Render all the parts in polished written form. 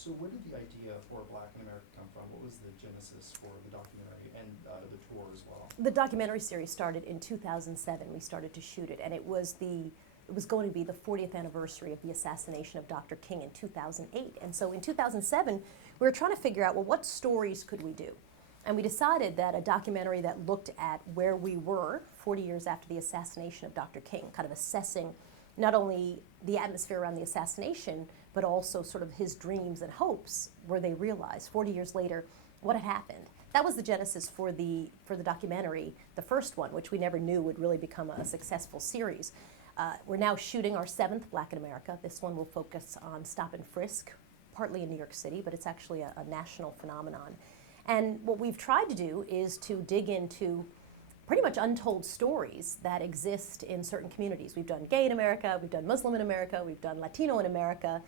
So where did the idea for Black in America come from? What was the genesis for the documentary and the tour as well? The documentary series started in 2007. We started to shoot it, and it was going to be the 40th anniversary of the assassination of Dr. King in 2008. And so in 2007, we were trying to figure out, well, what stories could we do? And we decided that a documentary that looked at where we were 40 years after the assassination of Dr. King, kind of assessing not only the atmosphere around the assassination, but also sort of his dreams and hopes, were they realized 40 years later, what had happened. That was the genesis for the documentary, the first one, which we never knew would really become a successful series. We're now shooting our 7th Black in America. This one will focus on stop and frisk, partly in New York City, but it's actually a national phenomenon. And what we've tried to do is to dig into pretty much untold stories that exist in certain communities. We've done gay in America, we've done Muslim in America, we've done Latino in America.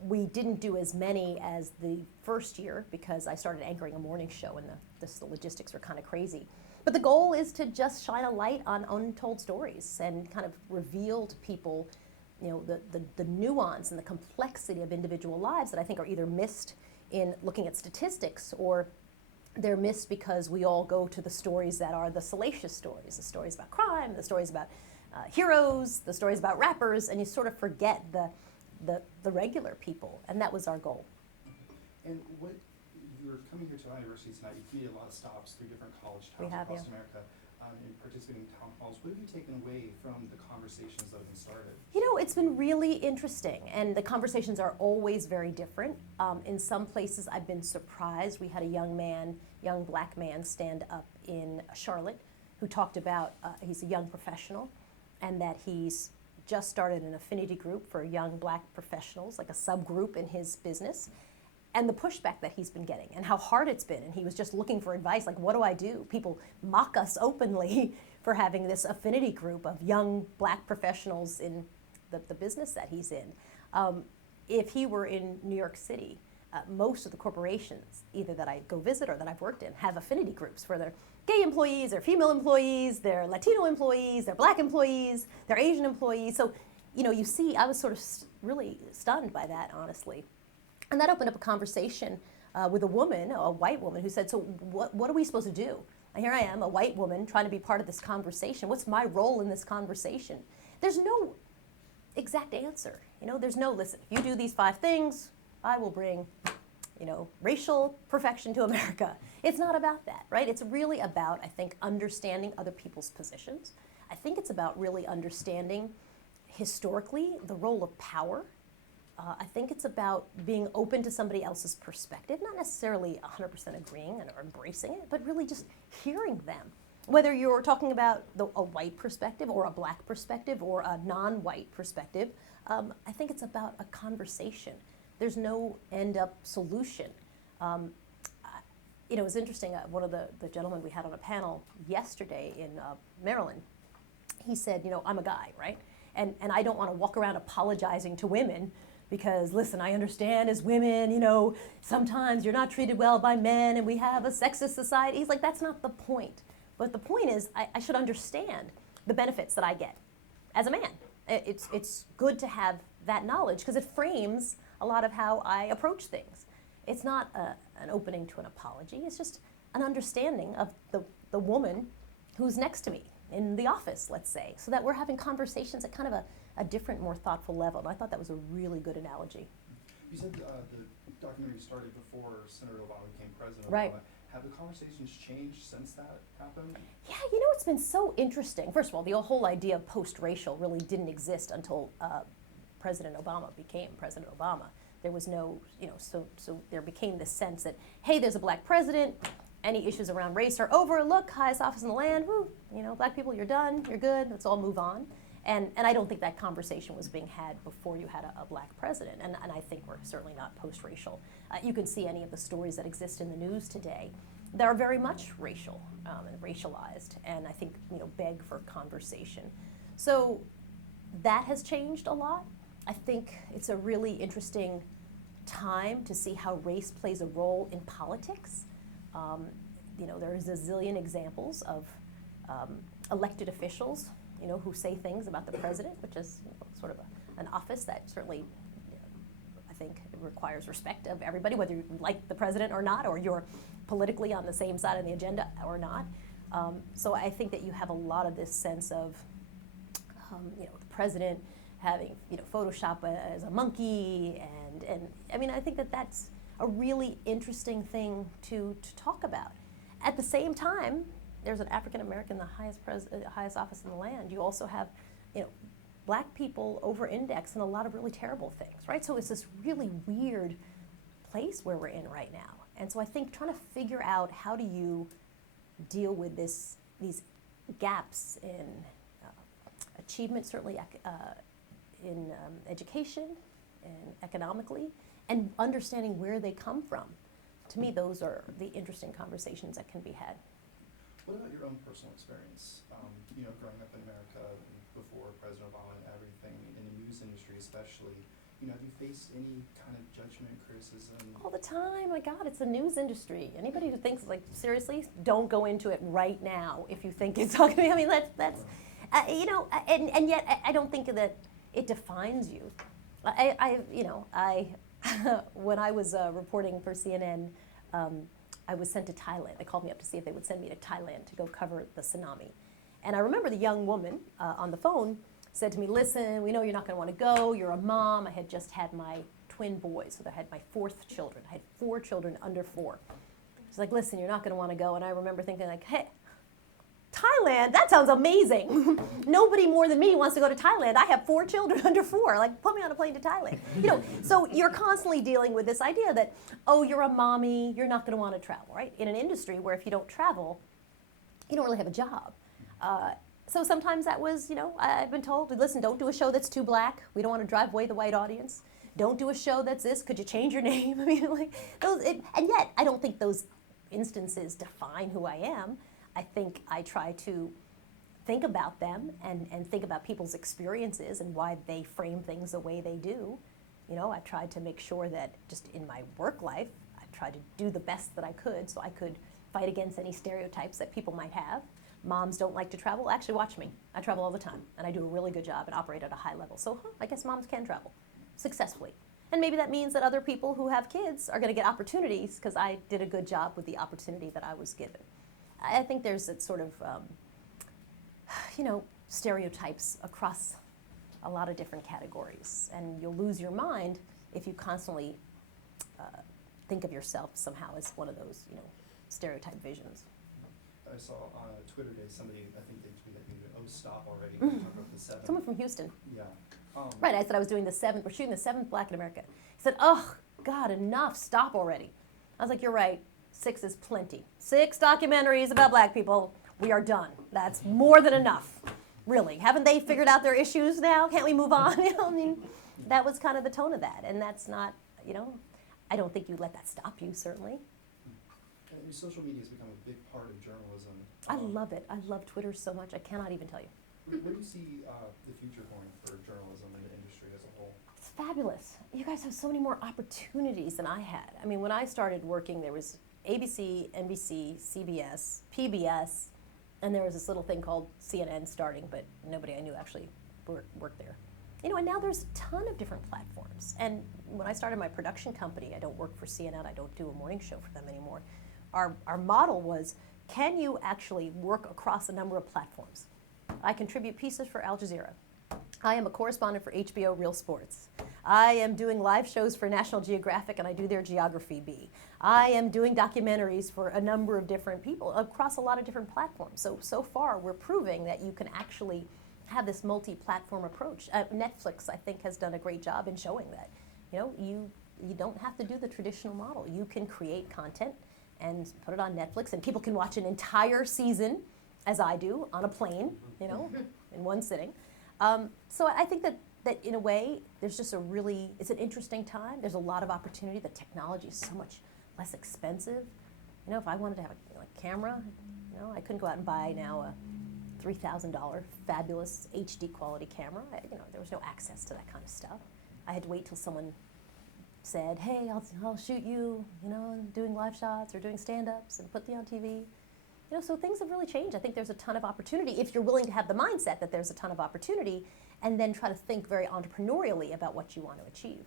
We didn't do as many as the first year because I started anchoring a morning show and the logistics were kind of crazy. But the goal is to just shine a light on untold stories and kind of reveal to people, you know, the nuance and the complexity of individual lives that I think are either missed in looking at statistics, or they're missed because we all go to the stories that are the salacious stories, the stories about crime, the stories about heroes, the stories about rappers, and you sort of forget the regular people, and that was our goal. And what you're coming here to our university tonight, you've made a lot of stops through different college towns across America, and participating in town halls. What have you taken away from the conversations that have been started? You know, it's been really interesting, and the conversations are always very different. In some places, I've been surprised. We had a young black man stand up in Charlotte who talked about, he's a young professional, and that he's just started an affinity group for young black professionals, like a subgroup in his business, and the pushback that he's been getting and how hard it's been. And he was just looking for advice, like, what do I do? People mock us openly for having this affinity group of young black professionals in the business that he's in. If he were in New York City, most of the corporations, either that I go visit or that I've worked in, have affinity groups for their gay employees, their female employees, their Latino employees, their black employees, their Asian employees. So, you know, you see, I was sort of really stunned by that, honestly. And that opened up a conversation with a woman, a white woman, who said, so what are we supposed to do? And here I am, a white woman, trying to be part of this conversation. What's my role in this conversation? There's no exact answer. You know, there's no, listen, if you do these 5 things, I will bring, you know, racial perfection to America. It's not about that, right? It's really about, I think, understanding other people's positions. I think it's about really understanding historically the role of power. I think it's about being open to somebody else's perspective, not necessarily 100% agreeing or embracing it, but really just hearing them. Whether you're talking about a white perspective or a black perspective or a non-white perspective, I think it's about a conversation. There's no end-up solution. You know, it was interesting, one of the gentlemen we had on a panel yesterday in Maryland, he said, you know, I'm a guy, right? And I don't want to walk around apologizing to women because, listen, I understand as women, you know, sometimes you're not treated well by men and we have a sexist society. He's like, that's not the point. But the point is, I should understand the benefits that I get as a man. It's good to have that knowledge because it frames a lot of how I approach things. It's not an opening to an apology. It's just an understanding of the woman who's next to me in the office, let's say, so that we're having conversations at kind of a different, more thoughtful level. And I thought that was a really good analogy. You said the documentary started before Senator Obama became president. Right. Obama. Have the conversations changed since that happened? Yeah, you know, it's been so interesting. First of all, the whole idea of post-racial really didn't exist until President Obama became President Obama. There was no, you know, so there became this sense that, hey, there's a black president, any issues around race are over, look, highest office in the land, woo, you know, black people, you're done, you're good, let's all move on. And I don't think that conversation was being had before you had a black president, and I think we're certainly not post-racial. You can see any of the stories that exist in the news today that are very much racial and racialized, and I think, you know, beg for conversation. So that has changed a lot. I think it's a really interesting time to see how race plays a role in politics. You know, there's a zillion examples of elected officials, you know, who say things about the president, which is, you know, sort of an office that certainly, you know, I think requires respect of everybody, whether you like the president or not, or you're politically on the same side of the agenda or not. So I think that you have a lot of this sense of, the president having, Photoshop as a monkey, and I mean, I think that that's a really interesting thing to talk about. At the same time, there's an African American, the highest office in the land. You also have, black people over-index in a lot of really terrible things, right? So it's this really weird place where we're in right now. And so I think trying to figure out how do you deal with these gaps in achievement, certainly in education and economically, and understanding where they come from. To me, those are the interesting conversations that can be had. What about your own personal experience? Growing up in America before President Obama and everything, in the news industry especially, have you faced any kind of judgment, criticism? All the time. My God, it's the news industry. Anybody who thinks, seriously, don't go into it right now if you think it's not going to be. I mean, that's and yet I don't think that it defines you. When I was reporting for CNN, I was sent to Thailand. They called me up to see if they would send me to Thailand to go cover the tsunami. And I remember the young woman on the phone said to me, listen, we know you're not going to want to go. You're a mom. I had just had my twin boys, so I had my fourth children. I had 4 children under 4. She's like, listen, you're not going to want to go. And I remember thinking, hey, Thailand, that sounds amazing. Nobody more than me wants to go to Thailand. I have 4 children under 4. Put me on a plane to Thailand. So you're constantly dealing with this idea that, oh, you're a mommy, you're not going to want to travel, right? In an industry where if you don't travel, you don't really have a job. So sometimes that was, I've been told, listen, don't do a show that's too black. We don't want to drive away the white audience. Don't do a show that's this. Could you change your name? I mean, and yet I don't think those instances define who I am. I think I try to think about them and think about people's experiences and why they frame things the way they do. I tried to make sure that just in my work life, I tried to do the best that I could so I could fight against any stereotypes that people might have. Moms don't like to travel. Actually, watch me. I travel all the time, and I do a really good job and operate at a high level. So I guess moms can travel successfully. And maybe that means that other people who have kids are going to get opportunities because I did a good job with the opportunity that I was given. I think there's that sort of, stereotypes across a lot of different categories. And you'll lose your mind if you constantly think of yourself somehow as one of those, stereotype visions. I saw on Twitter today somebody, I think they tweeted, oh, stop already. Talk about the 7th. Someone from Houston. Yeah. Right, I said I was doing the 7th, we're shooting the 7th Black in America. He said, oh, God, enough, stop already. I was like, you're right. 6 is plenty. 6 documentaries about black people. We are done. That's more than enough. Really. Haven't they figured out their issues now? Can't we move on? That was kind of the tone of that. And that's not, I don't think you let that stop you, certainly. Social media has become a big part of journalism. I love it. I love Twitter so much. I cannot even tell you. Where do you see the future going for journalism and the industry as a whole? It's fabulous. You guys have so many more opportunities than I had. I mean, when I started working, there was ABC, NBC, CBS, PBS, and there was this little thing called CNN starting, but nobody I knew actually worked there. And now there's a ton of different platforms. And when I started my production company, I don't work for CNN, I don't do a morning show for them anymore. Our model was, can you actually work across a number of platforms? I contribute pieces for Al Jazeera. I am a correspondent for HBO Real Sports. I am doing live shows for National Geographic, and I do their geography bee. I am doing documentaries for a number of different people across a lot of different platforms. So far, we're proving that you can actually have this multi-platform approach. Netflix, I think, has done a great job in showing that. You don't have to do the traditional model. You can create content and put it on Netflix, and people can watch an entire season, as I do, on a plane, in one sitting. So I think that in a way, there's just it's an interesting time. There's a lot of opportunity. The technology is so much less expensive. If I wanted to have a camera, I couldn't go out and buy now a $3,000 fabulous HD quality camera. There was no access to that kind of stuff. I had to wait till someone said, hey, I'll shoot you, doing live shots or doing stand-ups and put you on TV. So things have really changed. I think there's a ton of opportunity if you're willing to have the mindset that there's a ton of opportunity and then try to think very entrepreneurially about what you want to achieve.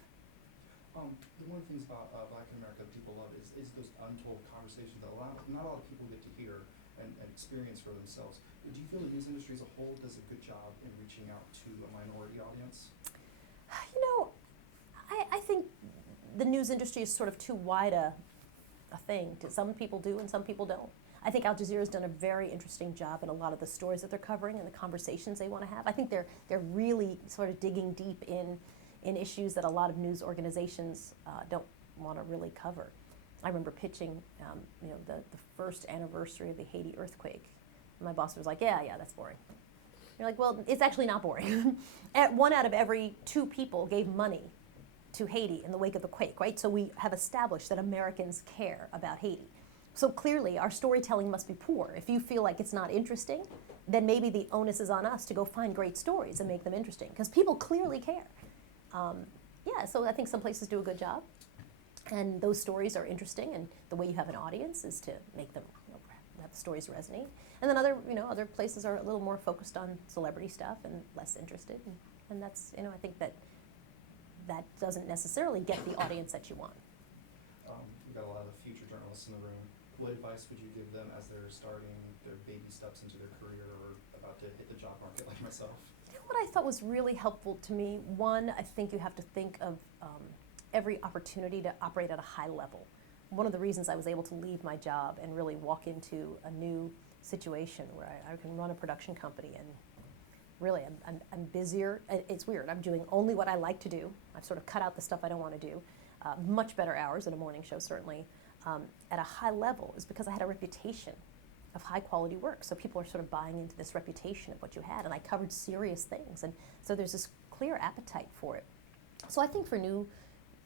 One of the things about Black America that people love is those untold conversations that not a lot of people get to hear and experience for themselves. Do you feel the news industry as a whole does a good job in reaching out to a minority audience? You know, I think the news industry is sort of too wide a thing. Some people do and some people don't. I think Al Jazeera has done a very interesting job in a lot of the stories that they're covering and the conversations they want to have. I think they're really sort of digging deep in issues that a lot of news organizations don't want to really cover. I remember pitching, the first anniversary of the Haiti earthquake. And my boss was like, yeah, that's boring. You're like, well, it's actually not boring. One out of every 2 people gave money to Haiti in the wake of the quake, right? So we have established that Americans care about Haiti. So clearly, our storytelling must be poor. If you feel like it's not interesting, then maybe the onus is on us to go find great stories and make them interesting, because people clearly care. So I think some places do a good job, and those stories are interesting, and the way you have an audience is to make them have the stories resonate. And then other places are a little more focused on celebrity stuff and less interested, and that's, I think that doesn't necessarily get the audience that you want. We've got a lot of future journalists in the room. What advice would you give them as they're starting their baby steps into their career or about to hit the job market like myself? What I thought was really helpful to me, one, I think you have to think of every opportunity to operate at a high level. One of the reasons I was able to leave my job and really walk into a new situation where I can run a production company, and really I'm busier. It's weird. I'm doing only what I like to do. I've sort of cut out the stuff I don't want to do. Much better hours at a morning show, certainly. At a high level is because I had a reputation of high quality work. So people are sort of buying into this reputation of what you had, and I covered serious things. And so there's this clear appetite for it. So I think for new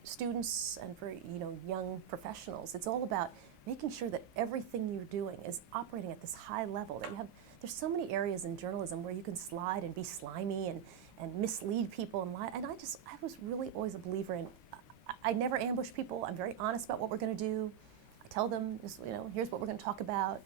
students and for young professionals, it's all about making sure that everything you're doing is operating at this high level, that there's so many areas in journalism where you can slide and be slimy and mislead people and lie. And I was really always a believer in, I never ambush people. I'm very honest about what we're going to do. I tell them, here's what we're going to talk about.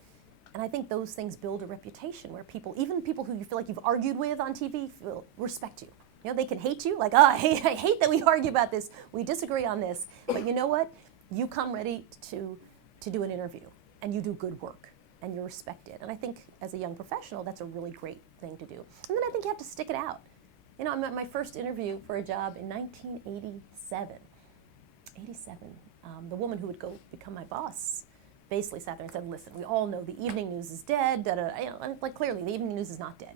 And I think those things build a reputation where even people who you feel like you've argued with on TV respect you. They can hate you, like, I hate that we argue about this. We disagree on this. But you know what? You come ready to do an interview, and you do good work, and you're respected. And I think as a young professional, that's a really great thing to do. And then I think you have to stick it out. I'm at my first interview for a job in 1987. The woman who would go become my boss basically sat there and said, listen, we all know the evening news is dead, clearly the evening news is not dead.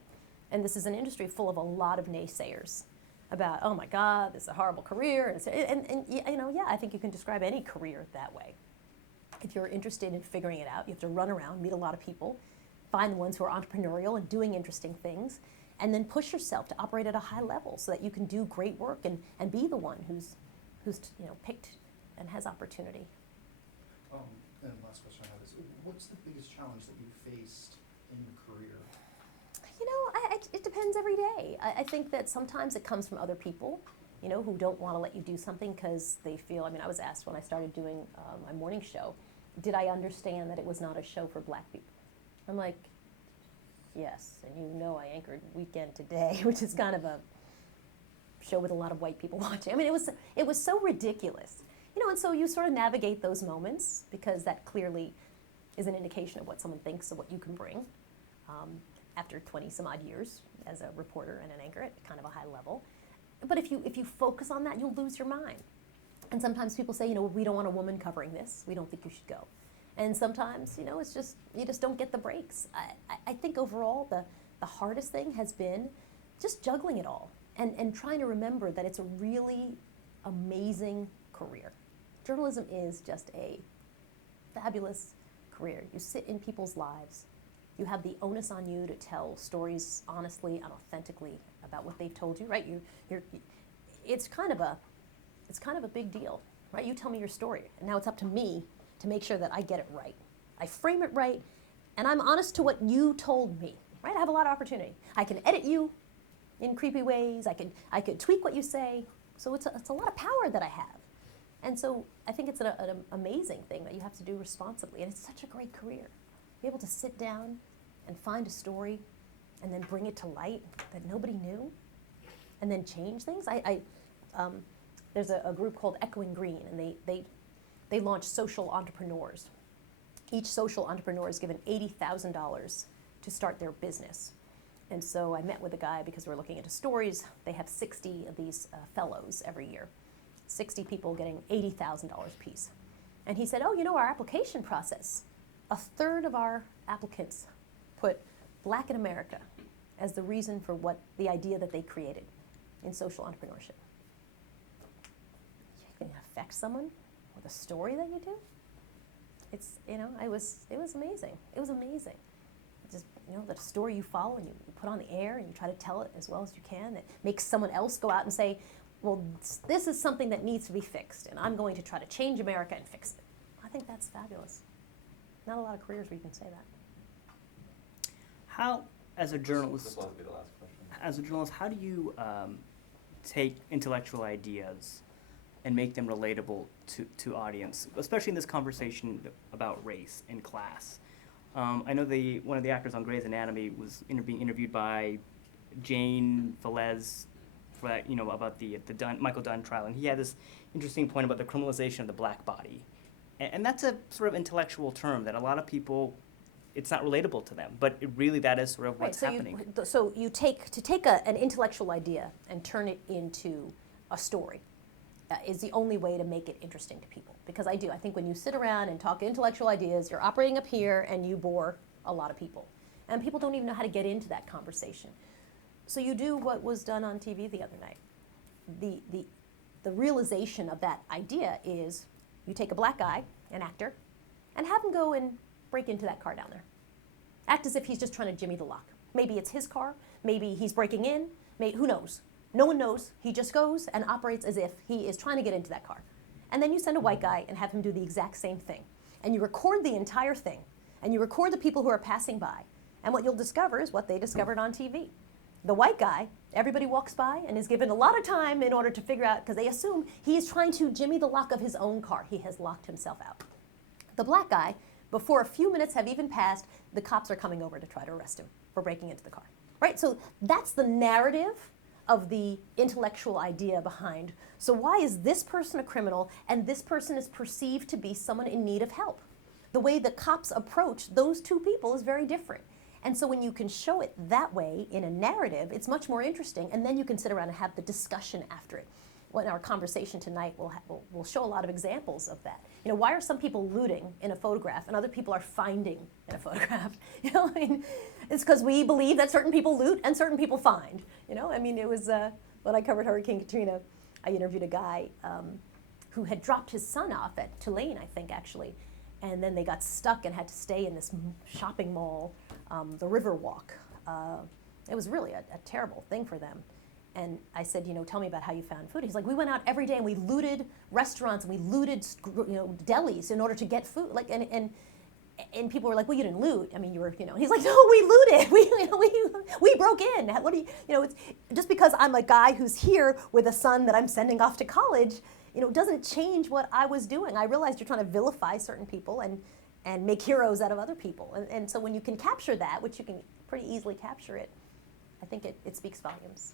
And this is an industry full of a lot of naysayers about, oh my God, this is a horrible career. I think you can describe any career that way. If you're interested in figuring it out, you have to run around, meet a lot of people, find the ones who are entrepreneurial and doing interesting things, and then push yourself to operate at a high level so that you can do great work and be the one who's picked and has opportunity. And the last question I have is, what's the biggest challenge that you faced in your career? It depends every day. I think that sometimes it comes from other people, who don't want to let you do something because they feel, I was asked when I started doing my morning show, did I understand that it was not a show for Black people? I'm like, yes, and I anchored Weekend Today, which is kind of a show with a lot of white people watching. It was so ridiculous. And so you sort of navigate those moments because that clearly is an indication of what someone thinks of what you can bring. After 20 some odd years as a reporter and an anchor at kind of a high level. But if you focus on that, you'll lose your mind. And sometimes people say, we don't want a woman covering this. We don't think you should go. And sometimes, it's just, you just don't get the breaks. I think overall the hardest thing has been just juggling it all and trying to remember that it's a really amazing career. Journalism is just a fabulous career. You sit in people's lives. You have the onus on you to tell stories honestly and authentically about what they've told you, right? It's kind of a big deal, right? You tell me your story, and now it's up to me to make sure that I get it right. I frame it right, and I'm honest to what you told me, right? I have a lot of opportunity. I can edit you in creepy ways. I could tweak what you say. So it's a lot of power that I have. And so I think it's an amazing thing that you have to do responsibly, and it's such a great career. Be able to sit down and find a story and then bring it to light that nobody knew and then change things. there's a group called Echoing Green, and they launch social entrepreneurs. Each social entrepreneur is given $80,000 to start their business. And so I met with a guy because we're looking into stories. They have 60 of these fellows every year, 60 people getting $80,000 apiece. And he said, oh, you know, our application process, a third of our applicants put Black in America as the reason for what the idea that they created in social entrepreneurship. You can affect someone with a story that you do. It's, you know, it was amazing. It was amazing. Just, you know, the story you follow and you put on the air and you try to tell it as well as you can. It makes someone else go out and say, well, this is something that needs to be fixed, and I'm going to try to change America and fix it. I think that's fabulous. Not a lot of careers where you can say that. How, as a journalist, This will be the last question. how do you take intellectual ideas and make them relatable to audience, especially in this conversation about race and class? I know one of the actors on Grey's Anatomy was being interviewed by Jane Velez for that, you know, about the Michael Dunn trial, and he had this interesting point about the criminalization of the black body, and that's a sort of intellectual term that a lot of people, it's not relatable to them, but that is sort of what's happening. So you take an intellectual idea and turn it into a story. Is the only way to make it interesting to people. Because I think when you sit around and talk intellectual ideas, you're operating up here and you bore a lot of people. And people don't even know how to get into that conversation. So you do what was done on TV the other night. The realization of that idea is you take a black guy, an actor, and have him go and break into that car down there. Act as if he's just trying to jimmy the lock. Maybe it's his car, maybe he's breaking in, who knows? No one knows. He just goes and operates as if he is trying to get into that car. And then you send a white guy and have him do the exact same thing. And you record the entire thing. And you record the people who are passing by. And what you'll discover is what they discovered on TV. The white guy, everybody walks by and is given a lot of time in order to figure out, because they assume he is trying to jimmy the lock of his own car. He has locked himself out. The black guy, before a few minutes have even passed, the cops are coming over to try to arrest him for breaking into the car. Right? So that's the narrative of the intellectual idea behind. So why is this person a criminal and this person is perceived to be someone in need of help? The way the cops approach those two people is very different. And so when you can show it that way in a narrative, it's much more interesting, and then you can sit around and have the discussion after it. Well, in our conversation tonight, we'll show a lot of examples of that. You know, why are some people looting in a photograph and other people are finding in a photograph? You know, I mean, it's because we believe that certain people loot and certain people find. You know, I mean, it was when I covered Hurricane Katrina, I interviewed a guy who had dropped his son off at Tulane, I think, actually, and then they got stuck and had to stay in this shopping mall, the Riverwalk. It was really a terrible thing for them. And I said, you know, tell me about how you found food. He's like, we went out every day and we looted restaurants and we looted, you know, delis in order to get food. Like, and people were like, well, you didn't loot. I mean, you were, you know. He's like, no, we looted. We broke in. What do you know? It's just because I'm a guy who's here with a son that I'm sending off to college, you know, doesn't change what I was doing. I realized you're trying to vilify certain people and make heroes out of other people. And so when you can capture that, which you can pretty easily capture it, I think it speaks volumes.